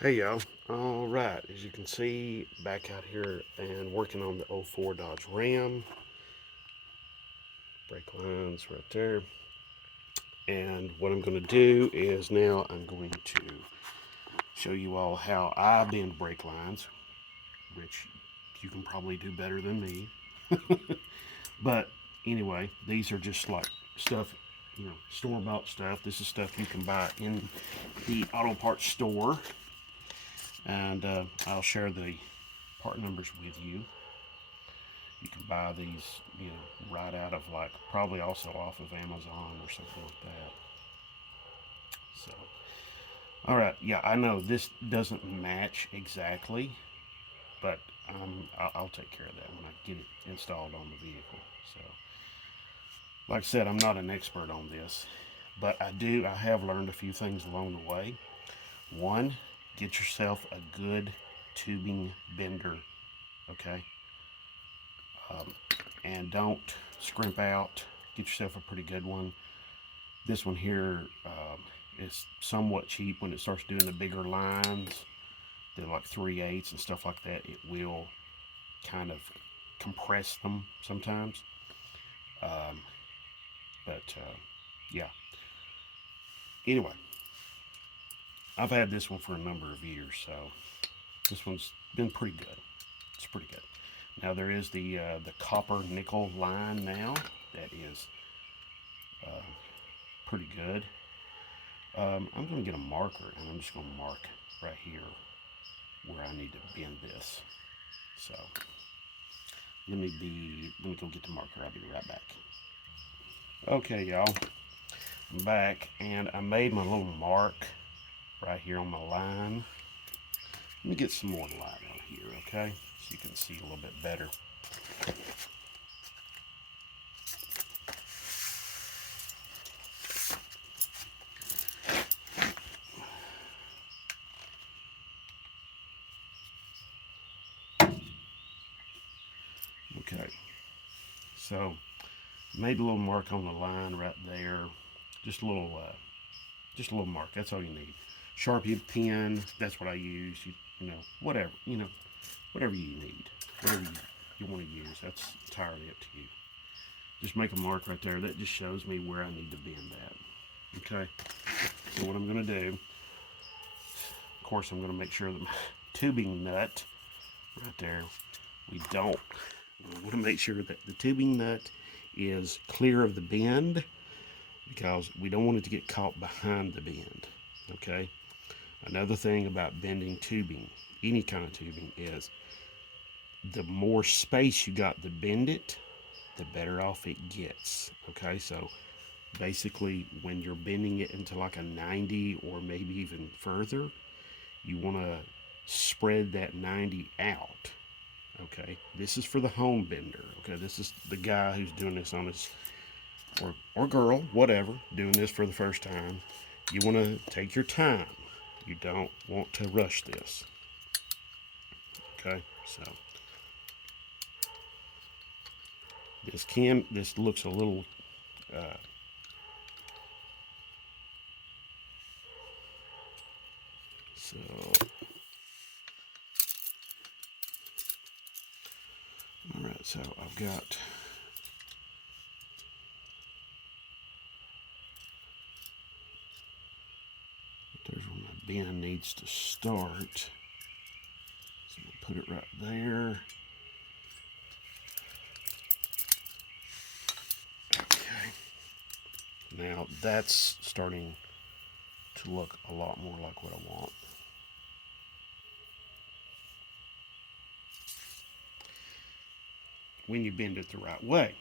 Hey y'all. All right, as you can see, back out here and working on the '04 Dodge Ram. Brake lines right there. And what I'm going to do is now I'm going to show you all how I bend brake lines, which you can probably do better than me. But anyway, these are just like stuff, store bought stuff. This is stuff you can buy in the auto parts store. And I'll share the part numbers with you. You can buy these, right out of like probably also off of Amazon or something like that. So, all right, yeah, I know this doesn't match exactly, but I'll take care of that when I get it installed on the vehicle. So, like I said, I'm not an expert on this, but I have learned a few things along the way. One, get yourself a good tubing bender, okay? Um, and don't scrimp out. Get yourself a pretty good one. This one here is somewhat cheap when it starts doing the bigger lines. They're like 3/8 and stuff like that. It will kind of compress them sometimes. Um, but yeah. Anyway, I've had this one for a number of years, so this one's been pretty good. It's pretty good. Now there is the copper nickel line now that is uh, pretty good. I'm going to get a marker and I'm just going to mark right here where I need to bend this. So let me go get the marker. I'll be right back. Okay, y'all, I'm back and I made my little mark right here on my line. Let me get some more light on here, okay, so you can see a little bit better. Okay, so made a little mark on the line right there. Just a little, just a little mark. That's all you need. Sharpie pen. That's what I use. Whatever. Whatever you need, whatever you want to use. That's entirely up to you. Just make a mark right there. That just shows me where I need to bend that. Okay. So what I'm going to do, of course, I'm going to make sure that my tubing nut right there, we don't. I want to make sure that the tubing nut is clear of the bend because we don't want it to get caught behind the bend. Okay. Another thing about bending tubing, any kind of tubing, is the more space you got to bend it, the better off it gets. Okay, so basically, when you're bending it into like a 90 or maybe even further, you want to spread that 90 out. Okay, this is for the home bender. Okay, this is the guy who's doing this on his, or girl, whatever, doing this for the first time. You want to take your time. You don't want to rush this. Okay, so this looks a little uh, so all right, so I've got there's where my bend needs to start. So we'll put it right there. Okay. Now that's starting to look a lot more like what I want. When you bend it the right way.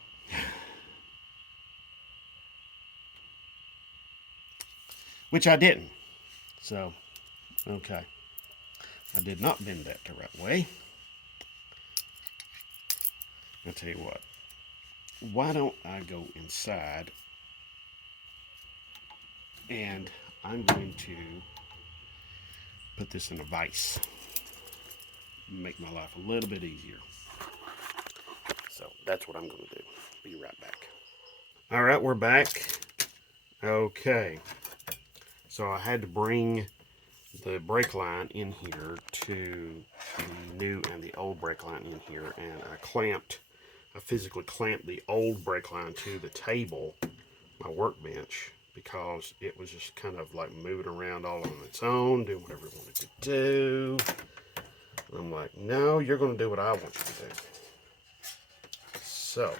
Which I didn't. So, okay. I did not bend that the right way. I'll tell you what. Why don't I go inside and I'm going to put this in a vise. Make my life a little bit easier. So that's what I'm going to do. Be right back. All right, we're back. Okay. So I had to bring the brake line in here to the new and the old brake line in here, and I physically clamped the old brake line to the table, my workbench, because it was just kind of like moving around all on its own, doing whatever it wanted to do. And I'm like, no, you're going to do what I want you to do. So,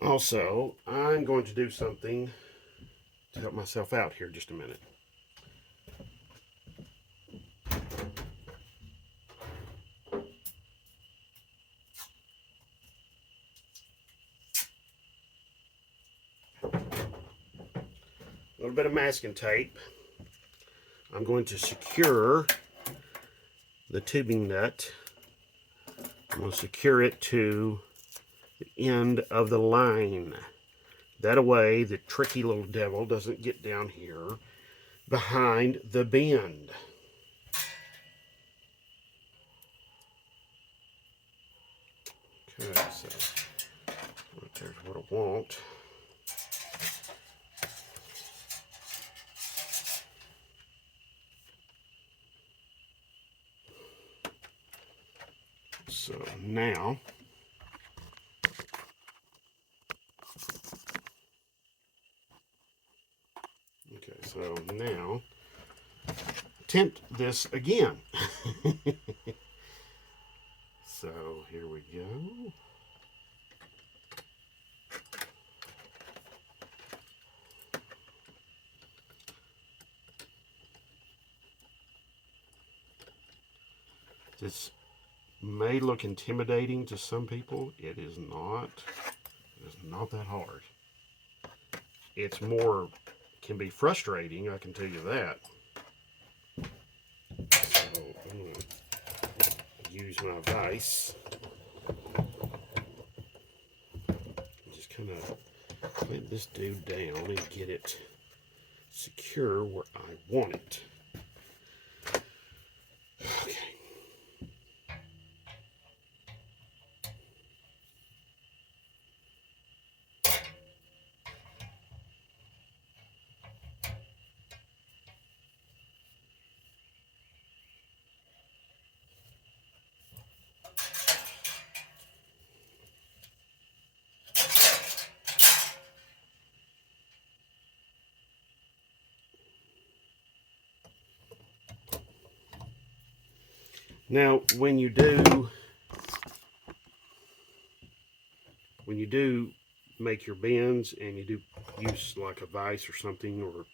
also, I'm going to do something to help myself out here just a minute. A little bit of masking tape. I'm going to secure the tubing nut. I'm going to secure it to the end of the line. That way the tricky little devil doesn't get down here behind the bend. Okay, so right there's what I want. So now, okay, so now attempt this again. So here we go. This may look intimidating to some people. It is not. It is not that hard. It's more, can be frustrating, I can tell you that. So I'm going to use my vise. Just kind of clamp this dude down and get it secure where I want it. Okay. Now, when you do make your bends and you do use like a vise or something, or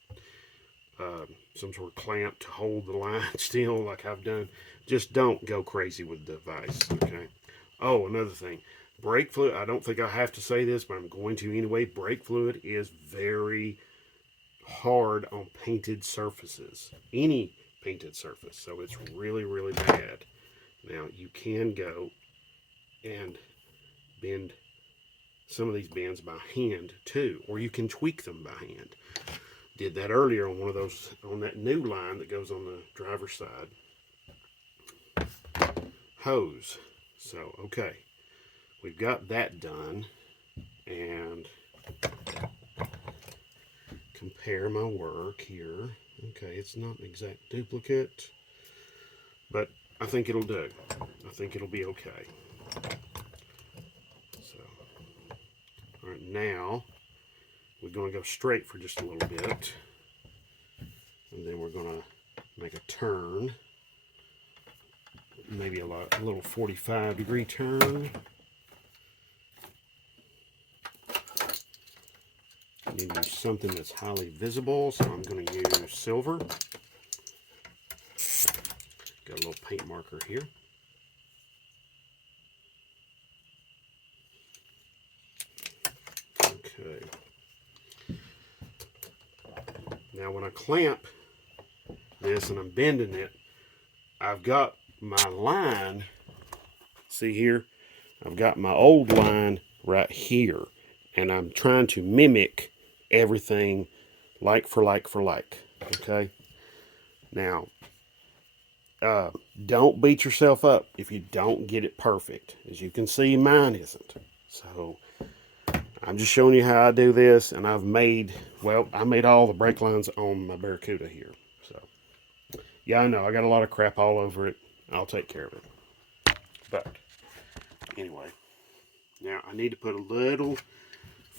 some sort of clamp to hold the line still, like I've done, just don't go crazy with the vise, okay? Oh, another thing, brake fluid, I don't think I have to say this, but I'm going to anyway. Brake fluid is very hard on painted surfaces, any painted surface, so it's really, really bad. Now, you can go and bend some of these bends by hand too, or you can tweak them by hand. Did that earlier on one of those, on that new line that goes on the driver's side hose. So, okay, we've got that done, and compare my work here. Okay, it's not an exact duplicate, but I think it'll do. I think it'll be okay. So, all right, now we're going to go straight for just a little bit, and then we're going to make a turn, maybe a little 45-degree turn. I need to use something that's highly visible, so I'm going to use silver. Got a little paint marker here. Okay. Now when I clamp this and I'm bending it, I've got my line, see here, I've got my old line right here, and I'm trying to mimic everything like for like for like, okay? Now, don't beat yourself up if you don't get it perfect. As you can see, mine isn't. So, I'm just showing you how I do this, and I made all the brake lines on my Barracuda here. So, yeah, I know, I got a lot of crap all over it. I'll take care of it. But, anyway, now I need to put a little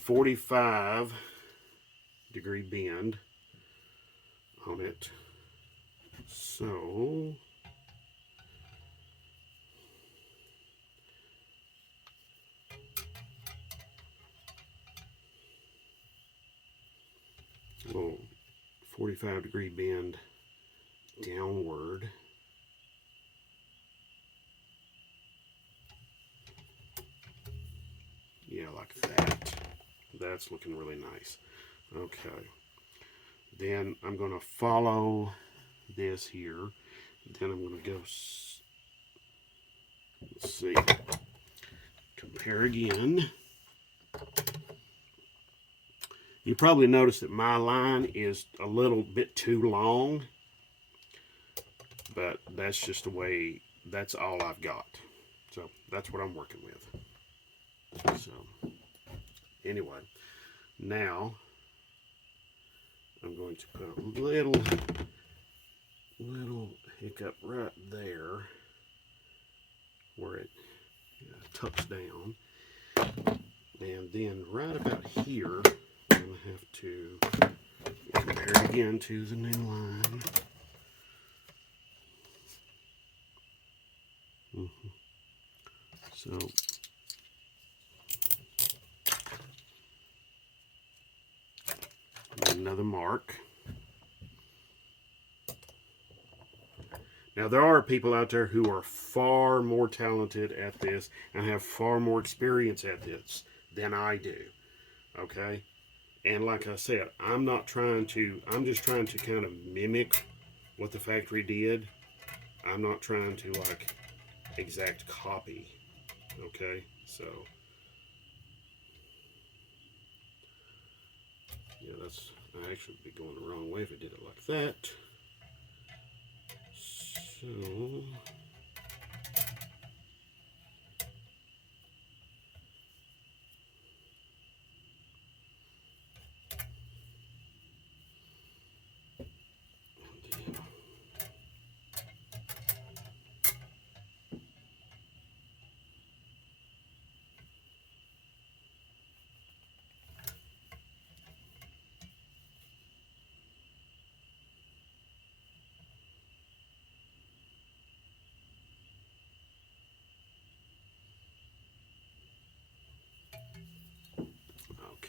45-degree bend on it. So, little 45-degree bend downward. Yeah, like that. That's looking really nice. Okay. Then I'm going to follow this here. Then I'm going to go, let's see, compare again. You probably noticed that my line is a little bit too long, but that's just the way, that's all I've got. So that's what I'm working with. So anyway, now I'm going to put a little hiccup right there where it tucks down. And then right about here, I'm going to have to compare it again to the new line. So another mark. Now there are people out there who are far more talented at this and have far more experience at this than I do. Okay? And like I said, I'm just trying to kind of mimic what the factory did. I'm not trying to like exact copy. Okay? So yeah, I actually would be going the wrong way if I did it like that. So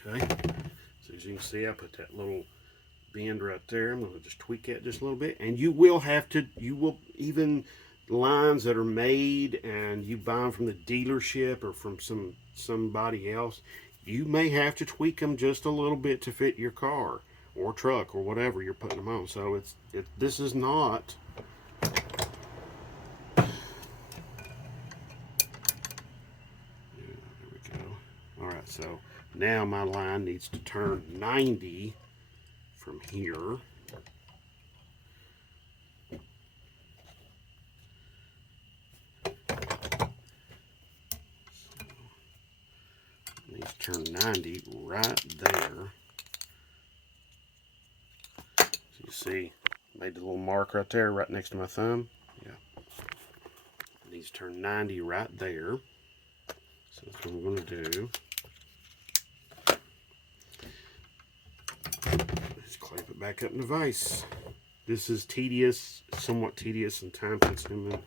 okay. So as you can see, I put that little bend right there. I'm going to just tweak that just a little bit. And you will even lines that are made and you buy them from the dealership or from somebody else, you may have to tweak them just a little bit to fit your car or truck or whatever you're putting them on. So this is not... There we go. All right, so now my line needs to turn 90 from here. Needs to turn 90 right there. So you see, made the little mark right there, right next to my thumb. Yeah. It needs to turn 90 right there. So that's what I'm going to do. Just clamp it back up in the vise. This is tedious, somewhat tedious and time consuming.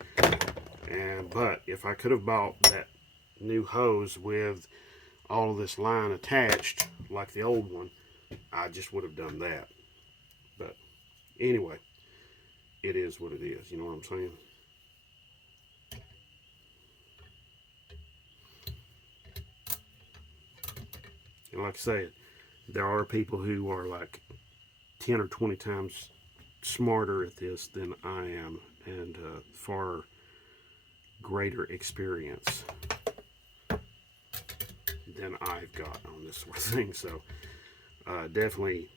But if I could have bought that new hose with all of this line attached like the old one, I just would have done that. But anyway, it is what it is. You know what I'm saying? And like I said, there are people who are like 10 or 20 times smarter at this than I am, and far greater experience than I've got on this sort of thing. So definitely,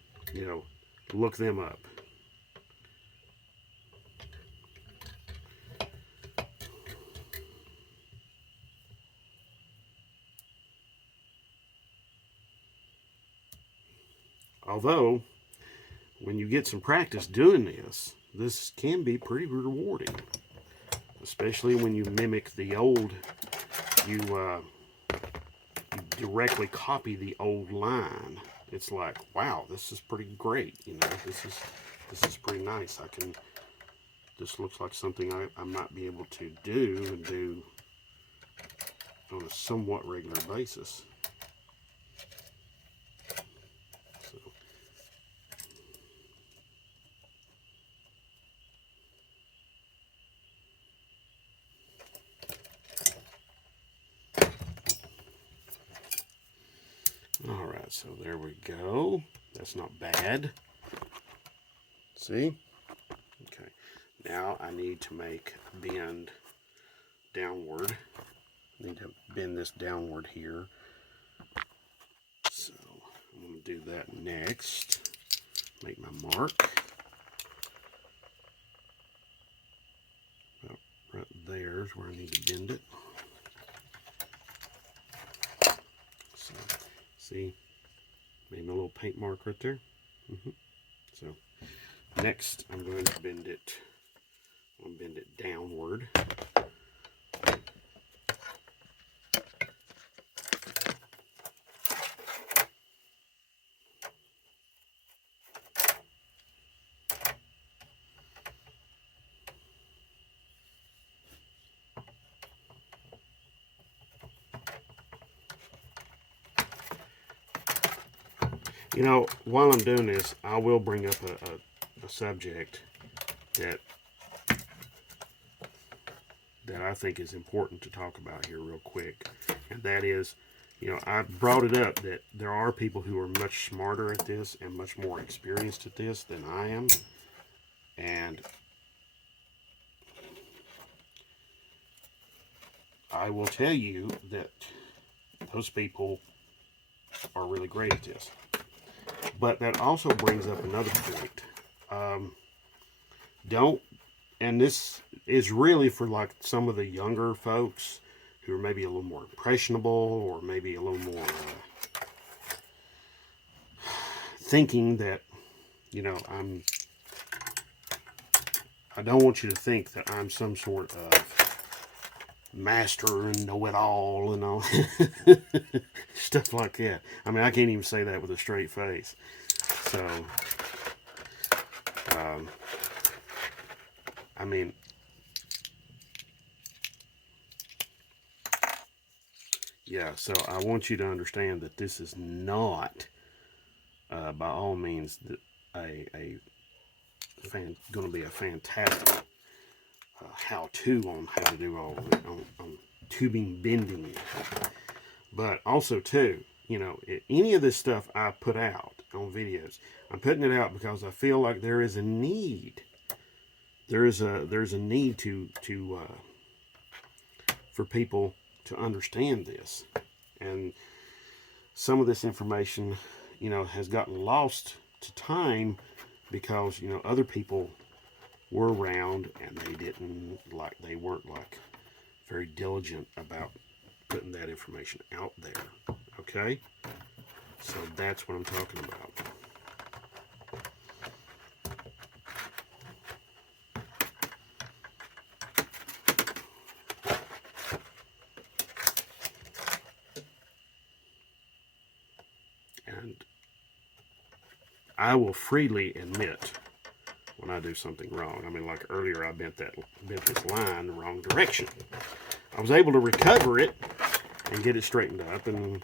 look them up. Although, when you get some practice doing this, this can be pretty rewarding. Especially when you mimic the old, you directly copy the old line. It's like, wow, this is pretty great. You know, this is pretty nice. This looks like something I might be able to do and do on a somewhat regular basis. So, all right, so there we go. That's not bad. See? Okay. Now I need to make a bend downward. I need to bend this downward here. So I'm going to do that next. Make my mark. About right there is where I need to bend it. So, see? Made my little paint mark right there. So next I'm going to bend it. I'm going to bend it downward. You know, while I'm doing this, I will bring up a subject that I think is important to talk about here real quick. And that is, you know, I brought it up that there are people who are much smarter at this and much more experienced at this than I am. And I will tell you that those people are really great at this. But that also brings up another point. And this is really for like some of the younger folks who are maybe a little more impressionable or maybe a little more thinking that, you know, I don't want you to think that I'm some sort of master and know-it-all and all stuff like that. I mean, I can't even say that with a straight face. So, I mean, yeah, so I want you to understand that this is not, by all means, going to be a fantastic how-to on how to do all on tubing bending. But also, too, you know, any of this stuff I put out on videos, I'm putting it out because I feel like there is a need. There's a need for people to understand this, and some of this information, you know, has gotten lost to time because, you know, other people were around and they weren't like very diligent about putting that information out there. Okay, so that's what I'm talking about. And I will freely admit when I do something wrong. I mean, like earlier, I bent this line the wrong direction. I was able to recover it and get it straightened up, and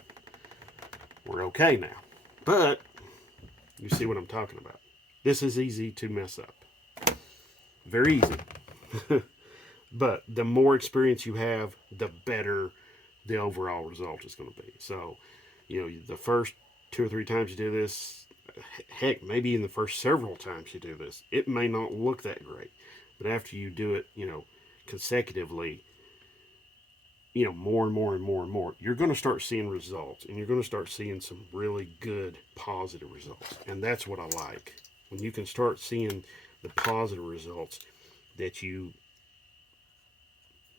we're okay now. But you see what I'm talking about. This is easy to mess up. Very easy. But the more experience you have, the better the overall result is going to be. So, you know, the first 2 or 3 times you do this, heck, maybe in the first several times you do this, it may not look that great. But after you do it, you know, consecutively, you know, more and more and more and more, you're going to start seeing results, and you're going to start seeing some really good positive results. And that's what I like. When you can start seeing the positive results that you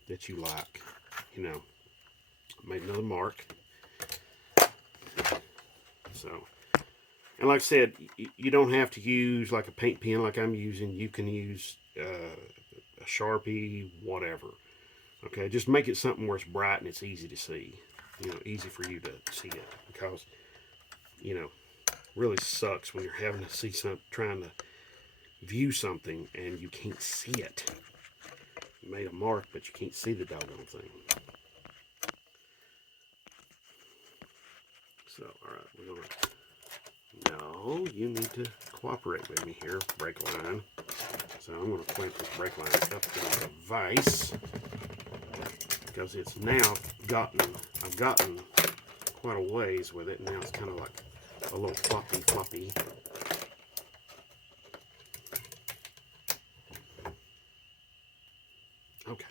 like. You know, made another mark. So And like I said, you don't have to use like a paint pen like I'm using. You can use a Sharpie, whatever. Okay, just make it something where it's bright and it's easy to see. You know, easy for you to see it, because you know, really sucks when you're having to see something, trying to view something and you can't see it. You made a mark, but you can't see the doggone thing. So, all right, we're gonna. No, you need to cooperate with me here, brake line. So I'm going to clamp this brake line up to the vise, because it's now I've gotten quite a ways with it, and now it's kind of like a little floppy. Okay,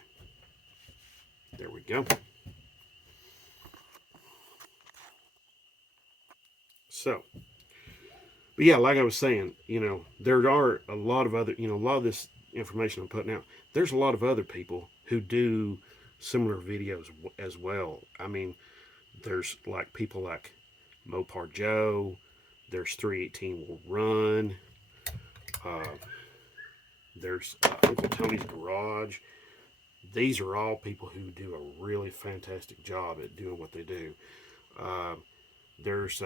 there we go. So, but yeah, like I was saying, you know, there are a lot of other, you know, a lot of this information I'm putting out, there's a lot of other people who do similar videos as well. I mean, there's like people like Mopar Joe, there's 318 Will Run, uh, there's Uncle Tony's Garage. These are all people who do a really fantastic job at doing what they do. Uh, there's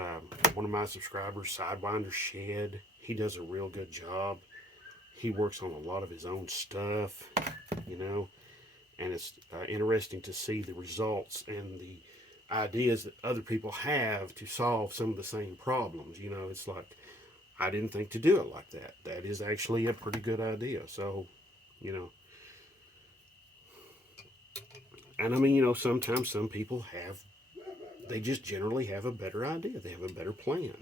one of my subscribers, Sidewinder Shed. He does a real good job. He works on a lot of his own stuff, you know, and it's interesting to see the results and the ideas that other people have to solve some of the same problems. You know, it's like, I didn't think to do it like that. That is actually a pretty good idea. So, you know, and I mean, you know, sometimes some people they just generally have a better idea. They have a better plan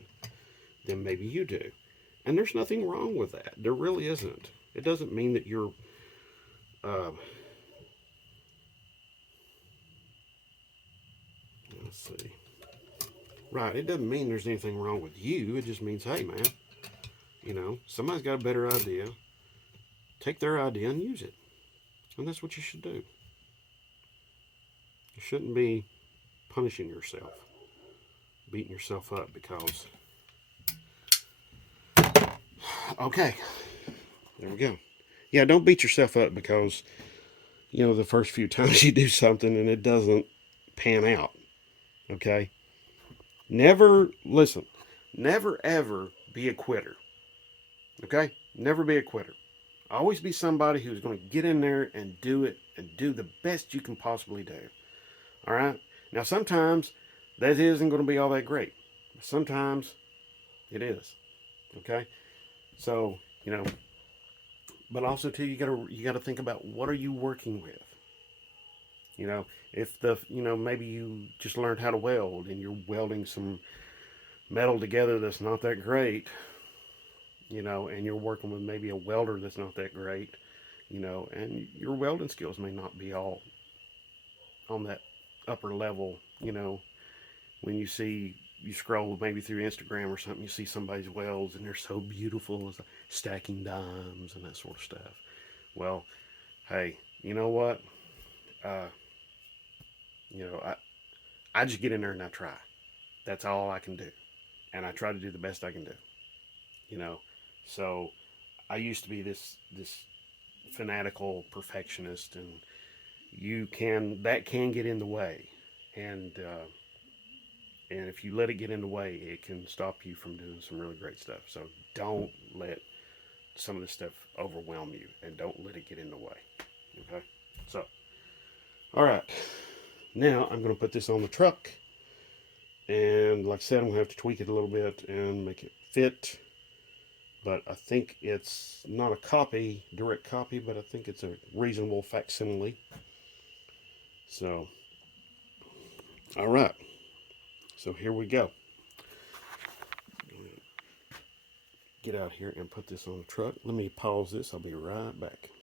than maybe you do. And there's nothing wrong with that. There really isn't. It doesn't mean that you're, uh, let's see. Right, it doesn't mean there's anything wrong with you. It just means, hey, man, you know, somebody's got a better idea. Take their idea and use it. And that's what you should do. You shouldn't be punishing yourself, beating yourself up because. Okay, there we go. Yeah, don't beat yourself up because, you know, the first few times you do something and it doesn't pan out. Okay? Never, listen, never ever be a quitter. Okay? Never be a quitter. Always be somebody who's going to get in there and do it and do the best you can possibly do. All right? Now, sometimes that isn't going to be all that great. Sometimes it is. Okay? So, you know, but also too, you gotta think about what are you working with. You know, if maybe you just learned how to weld and you're welding some metal together that's not that great, you know, and you're working with maybe a welder that's not that great, you know, and your welding skills may not be all on that upper level, you know, when you scroll maybe through Instagram or something, you see somebody's welds and they're so beautiful, as stacking dimes and that sort of stuff. Well, hey, you know what? Uh, I just get in there and I try. That's all I can do, and I try to do the best I can do. You know, so I used to be this fanatical perfectionist, and that can get in the way, and if you let it get in the way, it can stop you from doing some really great stuff. So don't let some of this stuff overwhelm you, and don't let it get in the way. Okay, so all right, now I'm going to put this on the truck. And like I said, I'm going to have to tweak it a little bit and make it fit. But I think it's not a direct copy, but I think it's a reasonable facsimile. So, all right. So here we go. Get out here and put this on the truck. Let me pause this. I'll be right back.